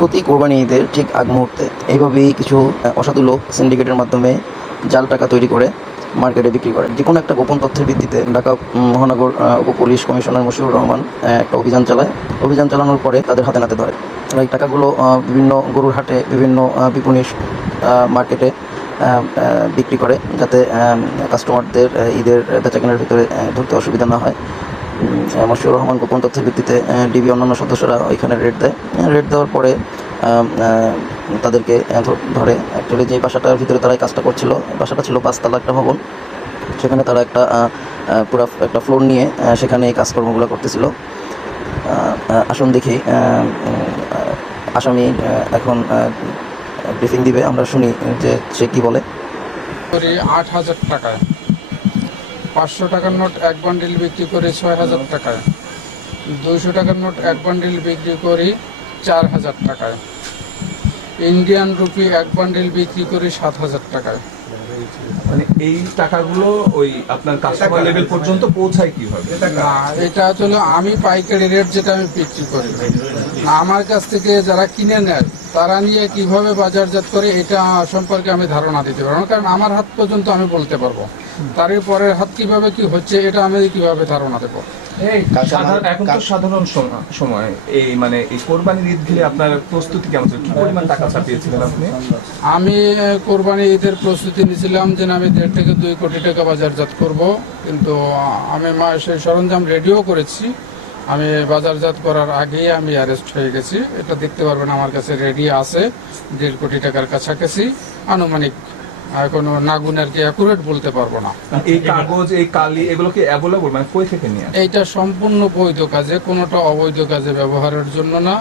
প্রতি কোরবানি ঈদের ঠিক আগ মুহূর্তে এইভাবেই কিছু অসাধু লোক সিন্ডিকেটের মাধ্যমে জাল টাকা তৈরি করে মার্কেটে বিক্রি করে। যে কোনো একটা গোপন তথ্যের ভিত্তিতে ঢাকা মহানগর উপপুলিশ কমিশনার মশিউর রহমান একটা অভিযান চালায়। অভিযান চালানোর পরে তাদের হাতে নাতে ধরে। এই টাকাগুলো বিভিন্ন গরুর হাটে, বিভিন্ন বিপণী মার্কেটে বিক্রি করে, যাতে কাস্টমারদের ঈদের বেচাকেনার ভিতরে ধরতে অসুবিধা না হয়। মশিউর রহমান গোপন তথ্যের ভিত্তিতে ডিবি অন্যান্য সদস্যরা ওইখানে রেড দেয়। রেড দেওয়ার পরে তাদেরকে ধরে। অ্যাকচুয়ালি যে বাসাটার ভিতরে তারা এই কাজটা করছিল, বাসাটা ছিল 5 তলা একটা ভবন। সেখানে তারা পুরো একটা ফ্লোর নিয়ে সেখানে এই কাজকর্মগুলো করতেছিল। আসুন দেখি আসামি এখন ব্রিফিং দিবে, আমরা শুনি যে সে কি বলে। 8,000 টাকায়, 500 টাকার নোট এক বান্ডিল বিক্রি করে 6,000 টাকায়, 200 টাকার নোট এক বান্ডিল বিক্রি করি 4,000 টাকায়, ইন্ডিয়ান রুপি এক বান্ডিল বিক্রি করি 7,000 টাকায়। মানে এই টাকাগুলো ওই আপনার কাস্টমার লেভেল পর্যন্ত পৌঁছায় কিভাবে? না, এটা আসলে আমি পাইকারি রেট যেটা আমি বিক্রি করি, আমার কাছ থেকে যারা কিনে নেয় তারা নিয়ে কিভাবে বাজারজাত করে এটা সম্পর্কে আমি ধারণা দিতে পারবো, কারণ আমার হাত পর্যন্ত আমি বলতে পারবো, তার পরের হাত কিভাবে কি হচ্ছে এটা আমি কিভাবে ধারণা দেবো। এখন তো সাধারণ সময় এই মানে এই কোরবানির ঈদ ঘিরে আপনার প্রস্তুতি কেমন ছিল? কি পরিমাণ টাকা ছাপিয়েছিলেন আপনি? আমি কোরবানি ঈদের প্রস্তুতি নিয়েছিলাম যে আমি 1.5 থেকে 2 কোটি টাকা বাজারজাত করব, কিন্তু আমি সেই সরঞ্জাম রেডিও করেছি। আমি বাজারজাত করার আগেই আমি অ্যারেস্ট হয়ে গেছি। এটা দেখতে পারবেন আমার কাছে রেডি আছে 1.5 কোটি টাকার কাছাকাছি আনুমানিক। কোনো নাগুনের কি অ্যাকুরেট বলতে পারবো না। এই কাগজ, এই কালি, এগুলো কি অ্যাভেলেবল, মানে কই থেকে নিয়ে আসেন? এইটা সম্পূর্ণ বৈধ কাজে, কোনোটা অবৈধ কাজে ব্যবহারের জন্য না।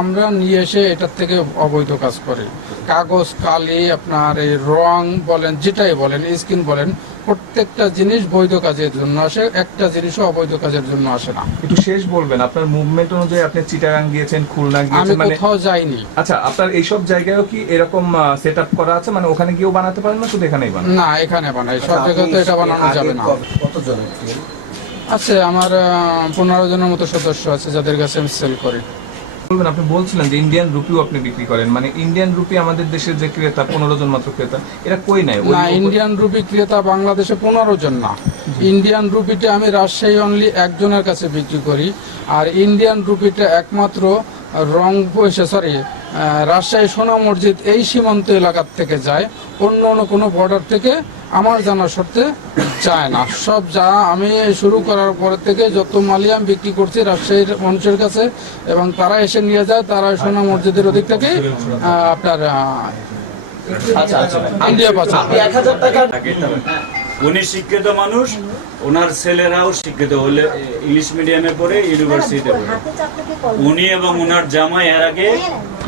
আমরা নিয়ে এসে এটার থেকে অবৈধ কাজ করি। কাগজ, কালি, আপনার এই রং বলেন, যেটাই বলেন, স্কিন বলেন, প্রত্যেকটা জিনিস বৈধ কাজের জন্য আসে, একটা জিনিসও অবৈধ কাজের জন্য আসে না। একটু শেষ বলবেন, আপনার মুভমেন্ট অনুযায়ী আপনি চিটাগাং গিয়েছেন, খুলনা গিয়েছেন, আমি কোথাও যাইনি। আচ্ছা, আপনার এইসব জায়গায়ও কি এরকম সেটআপ করা আছে? মানে ওখানে গিয়েও বানাতে পারেন না, শুধু এখানেই বানান? না, এখানে বানাই, সব জায়গায় তো এটা বানানো যাবে না। কতজন আছে আমার 15 জনের মতো সদস্য আছে যাদের কাছে আমি সেল করি। বলবেন, আপনি বলছিলেন যে ইন্ডিয়ান রুপিও আপনি বিক্রি করেন, মানে ইন্ডিয়ান রুপি আমাদের দেশের যে ক্রেতা 15 জন মাত্র ক্রেতা, এরা কই নাই? না, ইন্ডিয়ান রুপি ক্রেতা বাংলাদেশে 15 জন না। ইন্ডিয়ান রুপিটা আমি রাজশাহী অনলি একজনের কাছে বিক্রি করি। আর ইন্ডিয়ান রুপিটা একমাত্র রাজশাহী সোনা মসজিদ এই সীমান্ত এলাকার থেকে যায়, অন্য কোনো বর্ডার থেকে আমার জানা সত্ত্বে যায় না। সব যা আমি শুরু করার পর থেকে যত মালি আমি বিক্রি করছি রাজশাহীর মানুষের কাছে, এবং তারা এসে নিয়ে যায়, তারা সোনা মসজিদের ওদিক থেকে আপনার ইন্ডিয়া পাচার। উনি শিক্ষিত মানুষ, ওনার ছেলেরাও শিক্ষিত, হলে ইংলিশ মিডিয়ামে পড়ে, ইউনিভার্সিটিতে পড়ে। উনি এবং ওনার জামাই এর আগে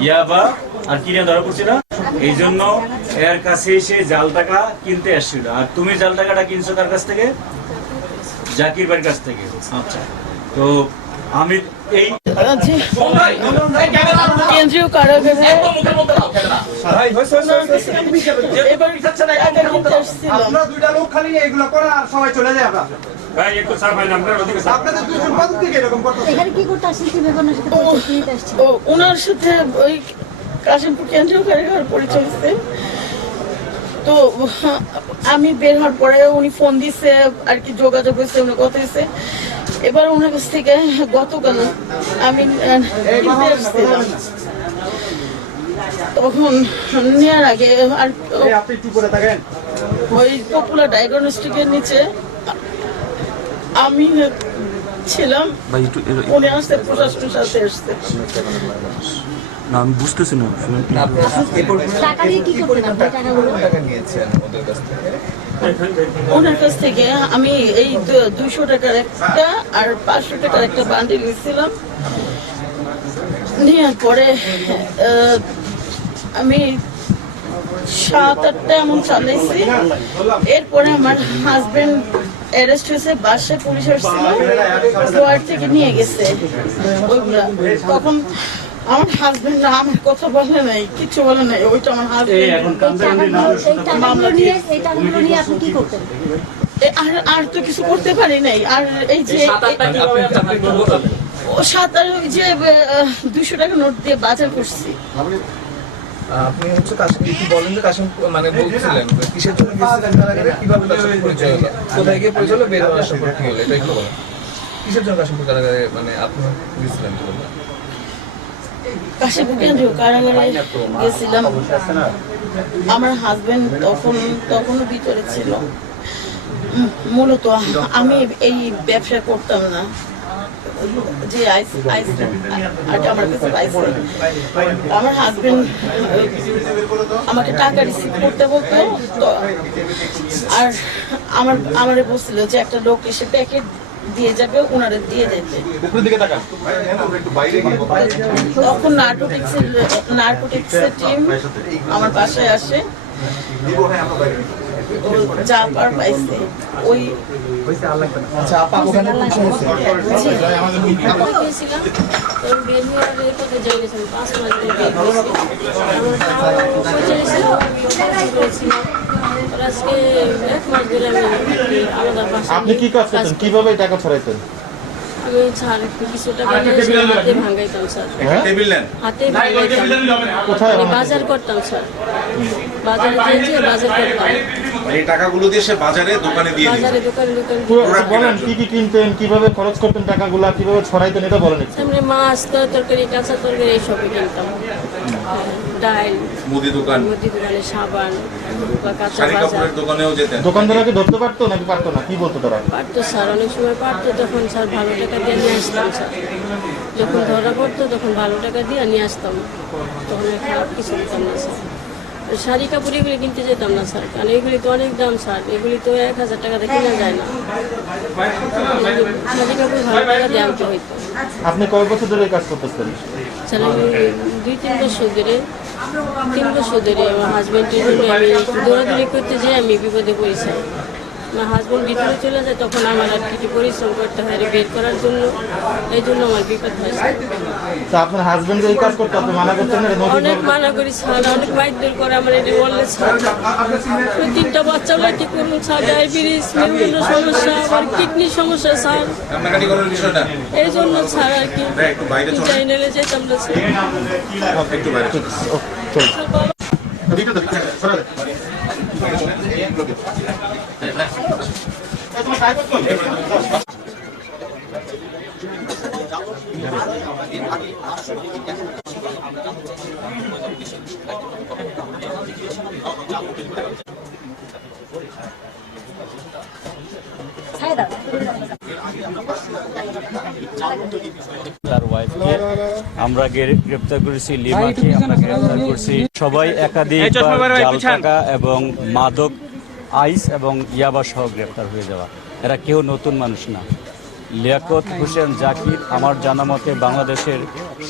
ইয়াবা আর কিনে ধরা পড়ছিল, এই জন্য এর কাছে এসে জাল টাকা কিনতে আসছিল। আর তুমি জাল টাকাটা কিনছো কার কাছ থেকে? জাকির ভাইয়ের কাছ থেকে। আচ্ছা, তো আমি এই কেন্দ্রীয় কারাগারে ওনার সাথে ওই কাশিমপুর কেন্দ্রীয় কারাগার পরিচয় হয়েছে। তো আমি বের হওয়ার পরে উনি ফোন দিচ্ছে আর কি, যোগাযোগ হয়েছে, উনি কথা হয়েছে। এবার ওনার কাছ থেকে গতকাল আমি তখন নেওয়ার আগে আর ওই পপুলার ডায়াগনস্টিকের নিচে আমি ছিলাম, উনি আসতে প্রশাসনের সাথে আসতে। না, আমি বুঝতেছি না। ওনার কাছ থেকে আমি এই 200 টাকার একটা আর 500 টাকার একটা বান্ডিল নিয়েছিলাম। নেওয়ার পরে আমি 7-8টা এমন চালাইছি। এরপরে আমার হাজবেন্ড অ্যারেস্ট হয়েছে, বাসায় পুলিশ আসছিল, গোয়ার থেকে নিয়ে গেছে ওইগুলা। তখন আমার হাজবেন্ড না আমার কথা বলে নাই, কিছু বলে নাই। ওইটা আমার আর তো কিছু করতে পারি নাই। আর এই যে ও 7 ওই যে 200 টাকা নোট দিয়ে বাজার করছি। আপনি হচ্ছে কাশিম কি বলেন যে কাশিম মানে বলছিলেন যে কিসের জন্য গেছিলেন কারাগারে, কিভাবে তার সাথে পরিচয় হলো, কোথায় গিয়ে পরিচয় হলো, বের হওয়ার সম্পর্ক কি হলো, এটা একটু বলেন। কিসের জন্য কাশিমপুর কারাগারে মানে আপনি গেছিলেন তো বললেন? কাশিমপুর কেন্দ্রীয় কারাগারে গেছিলাম। আমার হাজবেন্ড তখনও ভিতরে ছিল। মূলত আমি এই ব্যবসা করতাম না, যে আমার কাছে আমার হাজবেন্ড আমাকে টাকা রিসিভ করতে বলতো, আর আমারে বলছিল যে একটা লোক এসে প্যাকেট দিয়ে যাবে, ওনারে দিয়ে যেতে। তখন নার্কোটিক্সের টিম আমার বাসায় আসে, যা পার পাইছে ওই আচ্ছা আপা ওখানে পৌঁছেছে আপনি কি কাজ করতেন, কিভাবে টাকা ছড়াইতেন? আমি স্যার কিছু টাকা হাতে ভাঙাইতাম স্যার, হাতে ভাঙাইতাম, কোথায় আমি বাজার করতাম স্যার, বাজারে যেয়ে বাজার করতাম, এই টাকাগুলো দিয়ে সে বাজারে দোকানে দিয়ে দিত। বাজারে দোকানে বলেন কি কি কিনতেন, কিভাবে খরচ করতেন টাকাগুলা, কিভাবে ছড়াইতেন, এটা বলেন একটু। সামনে মাছ তরকারি কাঁচা তরকারি এইসবই কিনতাম, ডাল, মুদি দোকান, মুদি দোকানে সাবান বা কাঁচা শাড়ি বাজার। কাপড়ের দোকানেও যেতেন। দোকানদাররা কি ধরতে পারতো নাকি পারতো না, কি বলতো তারা? পারতো স্যার, অনেক সময় পারতো, তখন স্যার ভালো টাকা দিয়ে নিয়ে আসতাম স্যার, যখন ধরা পড়তো তখন ভালো টাকা দিয়ে নিয়ে আসতাম, তখন আর খারাপ কিছু দিতাম না স্যার। শাড়ি কাপড় এগুলি কিনতে যেতাম না স্যার, কারণ এগুলি তো অনেক দাম স্যার, এগুলি তো 1000 টাকাতে কেনা যায় না, শাড়ি কাপড় ভালো টাকা দিয়ে আনতে হইতো। আপনি কয়েক বছর ধরে এই কাজ করতেছেন? স্যার আমি 2-3 বছর ধরে 3 বছর ধরে আমার হাজব্যান্ডের জন্য আমি দৌড়াদৌড়ি করতে যেয়ে আমি বিপদে পড়ি স্যার। আমার হাজব্যান্ড ভিতরে চলে যায়, তখন আমার আর কিছু পরিশ্রম করতে হয় বের করার জন্য, এই জন্য আমার বিপদ হয় স্যার। তা আপনার হাজবেন্ড এই কাজ করতে আপনি মানা করতেন না? অনেক মানা করি স্যার, অনেক মাইর করে আমার এটি বললে স্যার। 3টা বাচ্চা ঠিক করুন স্যার, ডায়াবেটিস, মেরুদণ্ডের সমস্যা, আমার কিডনির সমস্যা স্যার, কান্নাকাটি করার বিষয়টা এই জন্য স্যার আর কি একটু বাইরে চলে, চাইনালে যেতাম না স্যার। একটু বাইরে চলে। স্যার, বাবা তার ওয়াইফকে আমরা গ্রেপ্তার করেছি, লিমাকে আমরা গ্রেপ্তার করছি। সবাই একাধিক জাল টাকা এবং মাদক, আইস এবং ইয়াবা সহ গ্রেপ্তার হয়ে যাওয়া। এরা কেউ নতুন মানুষ না। লিয়াকত হোসেন জাকির আমার জানা মতে বাংলাদেশের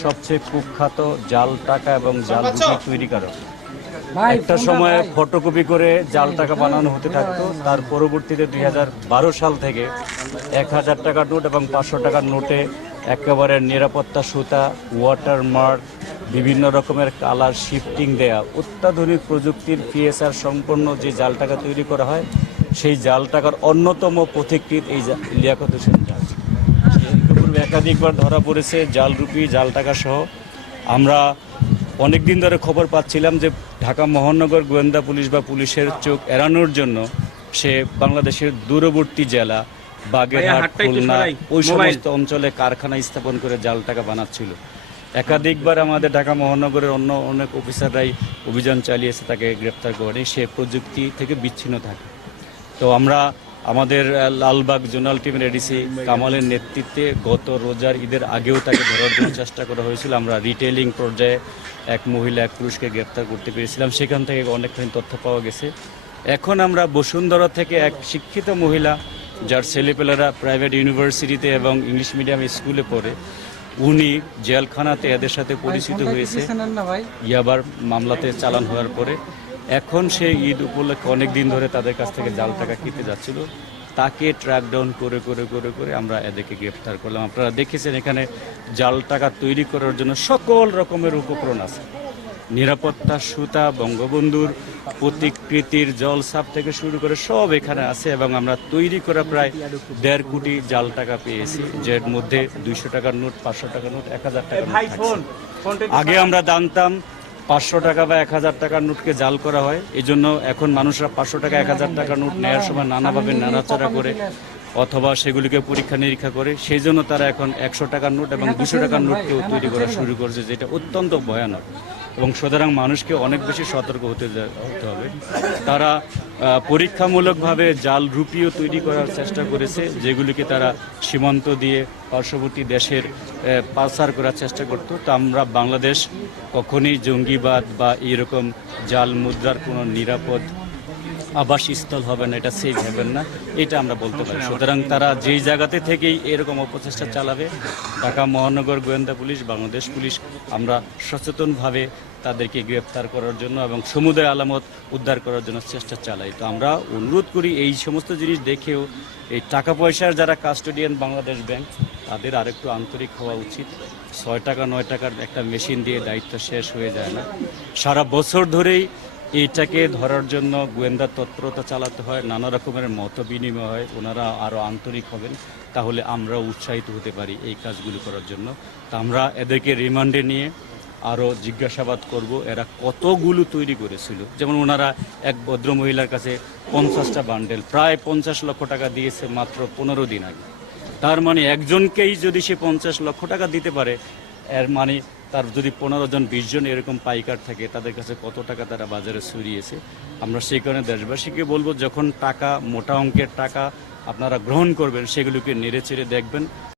সবচেয়ে কুখ্যাত জাল টাকা এবং জাল রুপি তৈরিকারক। একটা সময় ফটোকপি করে জাল টাকা বানানো হতে থাকতো, তার পরবর্তীতে 2012 সাল থেকে 1000 টাকার নোট এবং 500 টাকার নোটে একেবারে নিরাপত্তা সুতা, ওয়াটারমার্ক, বিভিন্ন রকমের কালার শিফটিং দেয়া অত্যাধুনিক প্রযুক্তির পিএসআর সম্পন্ন যে জাল টাকা তৈরি করা হয়, সেই জাল টাকার অন্যতম পথিকৃৎ এই লিয়াকত হোসেন জাকির। পূর্বে একাধিকবার ধরা পড়েছে জাল রুপি, জাল টাকা সহ। আমরা অনেক দিন ধরে খবর পাচ্ছিলাম যে ঢাকা মহানগর গোয়েন্দা পুলিশ বা পুলিশের চোখ এড়ানোর জন্য সে বাংলাদেশের দূরবর্তী জেলা বাগেরহাট, খুলনা ওই সমস্ত অঞ্চলে কারখানা স্থাপন করে জাল টাকা বানাচ্ছিল। একাধিকবার আমাদের ঢাকা মহানগরের অন্য অনেক অফিসাররাই অভিযান চালিয়েছে তাকে গ্রেপ্তার করে, সে প্রযুক্তি থেকে বিচ্ছিন্ন থাকে। তো আমরা আমাদের লালবাগ জোনাল টিমের এডিসি কামালের নেতৃত্বে গত রোজার ঈদের আগেও তাকে ধরার জন্য চেষ্টা করা হয়েছিল। আমরা রিটেইলিং পর্যায়ে এক মহিলা এক পুরুষকে গ্রেপ্তার করতে পেরেছিলাম, সেখান থেকে অনেকখানি তথ্য পাওয়া গেছে। এখন আমরা বসুন্ধরা থেকে এক শিক্ষিত মহিলা যার ছেলেপেলেরা প্রাইভেট ইউনিভার্সিটিতে এবং ইংলিশ মিডিয়াম স্কুলে পড়ে, উনি জেলখানাতে এদের সাথে পরিচিত হয়েছে ইয়াবার মামলাতে চালান হওয়ার পরে। এখন সে ঈদ উপলক্ষে অনেক দিন ধরে তাদের কাছ থেকে জাল টাকা কিনতে যাচ্ছিল, তাকে ট্র্যাক ডাউন করে করে করে করে আমরা এদেরকে গ্রেপ্তার করলাম। আপনারা দেখেছেন এখানে জাল টাকা তৈরি করার জন্য সকল রকমের উপকরণ আছে, নিরাপত্তা সুতা, বঙ্গবন্ধুর প্রতিকৃতির জল সাপ থেকে শুরু করে সব এখানে আছে এবং আমরা তৈরি করা প্রায় 1.5 কোটি জাল টাকা পেয়েছি, যার মধ্যে 200 টাকার নোট, 500 টাকার নোট, 1000 টাকার নোট থাকছে। আগে আমরা জানতাম 500 টাকা বা 1000 টাকার নোটকে জাল করা হয়, এই জন্য এখন মানুষরা 500 টাকা 1000 টাকার নোট নেওয়ার সময় নানাভাবে নাড়াচাড়া করে অথবা সেগুলিকে পরীক্ষা নিরীক্ষা করে, সেই জন্য তারা এখন 100 টাকার নোট এবং 200 টাকার নোটকেও তৈরি করা শুরু করেছে, যেটা অত্যন্ত ভয়ানক। এবং সুতরাং মানুষকে অনেক বেশি সতর্ক হতে হবে। তারা পরীক্ষামূলকভাবে জাল রুপিও তৈরি করার চেষ্টা করেছে, যেগুলিকে তারা সীমান্ত দিয়ে পার্শ্ববর্তী দেশের পাচার করার চেষ্টা করত। তো আমরা বাংলাদেশ কখনই জঙ্গিবাদ বা এরকম জাল মুদ্রার কোনো নিরাপদ আবাসস্থল হবে না, এটা সেফ হবেন না, এটা আমরা বলতে পারি। সুতরাং তারা যেই জায়গাতে থেকেই এরকম অপচেষ্টা চালাবে, ঢাকা মহানগর গোয়েন্দা পুলিশ, বাংলাদেশ পুলিশ, আমরা সচেতনভাবে তাদেরকে গ্রেফতার করার জন্য এবং সমুদয় আলামত উদ্ধার করার জন্য চেষ্টা চালাই। তো আমরা অনুরোধ করি এই সমস্ত জিনিস দেখেও এই টাকা পয়সার যারা কাস্টোডিয়ান বাংলাদেশ ব্যাংক, তাদের আরেকটু আন্তরিক হওয়া উচিত। 6 টাকা 9 টাকার একটা মেশিন দিয়ে দায়িত্ব শেষ হয়ে যায় না। সারা বছর ধরেই এইটাকে ধরার জন্য গোয়েন্দা তৎপরতা চালাতে হয়, নানা রকমের মত বিনিময় হয়। ওনারা আরও আন্তরিক হবেন, তাহলে আমরাও উৎসাহিত হতে পারি এই কাজগুলো করার জন্য। তা আমরা এদেরকে রিমান্ডে নিয়ে আরও জিজ্ঞাসাবাদ করব, এরা কতগুলো তৈরি করেছিল। যেমন ওনারা এক ভদ্র মহিলার কাছে 50টা বান্ডেল, প্রায় 50 লক্ষ টাকা দিয়েছে মাত্র 15 দিন আগে। তার মানে একজনকেই যদি সে 50 লক্ষ টাকা দিতে পারে, এর মানে তার যদি 15 জন 20 জন এরকম পাইকার থাকে, তাদের কাছে কত টাকা তারা বাজারে ছড়িয়েছে। আমরা সেই কারণে দেশবাসীকে বলবো, যখন টাকা, মোটা অঙ্কের টাকা আপনারা গ্রহণ করবেন, সেগুলোকে নেড়ে চেড়ে দেখবেন।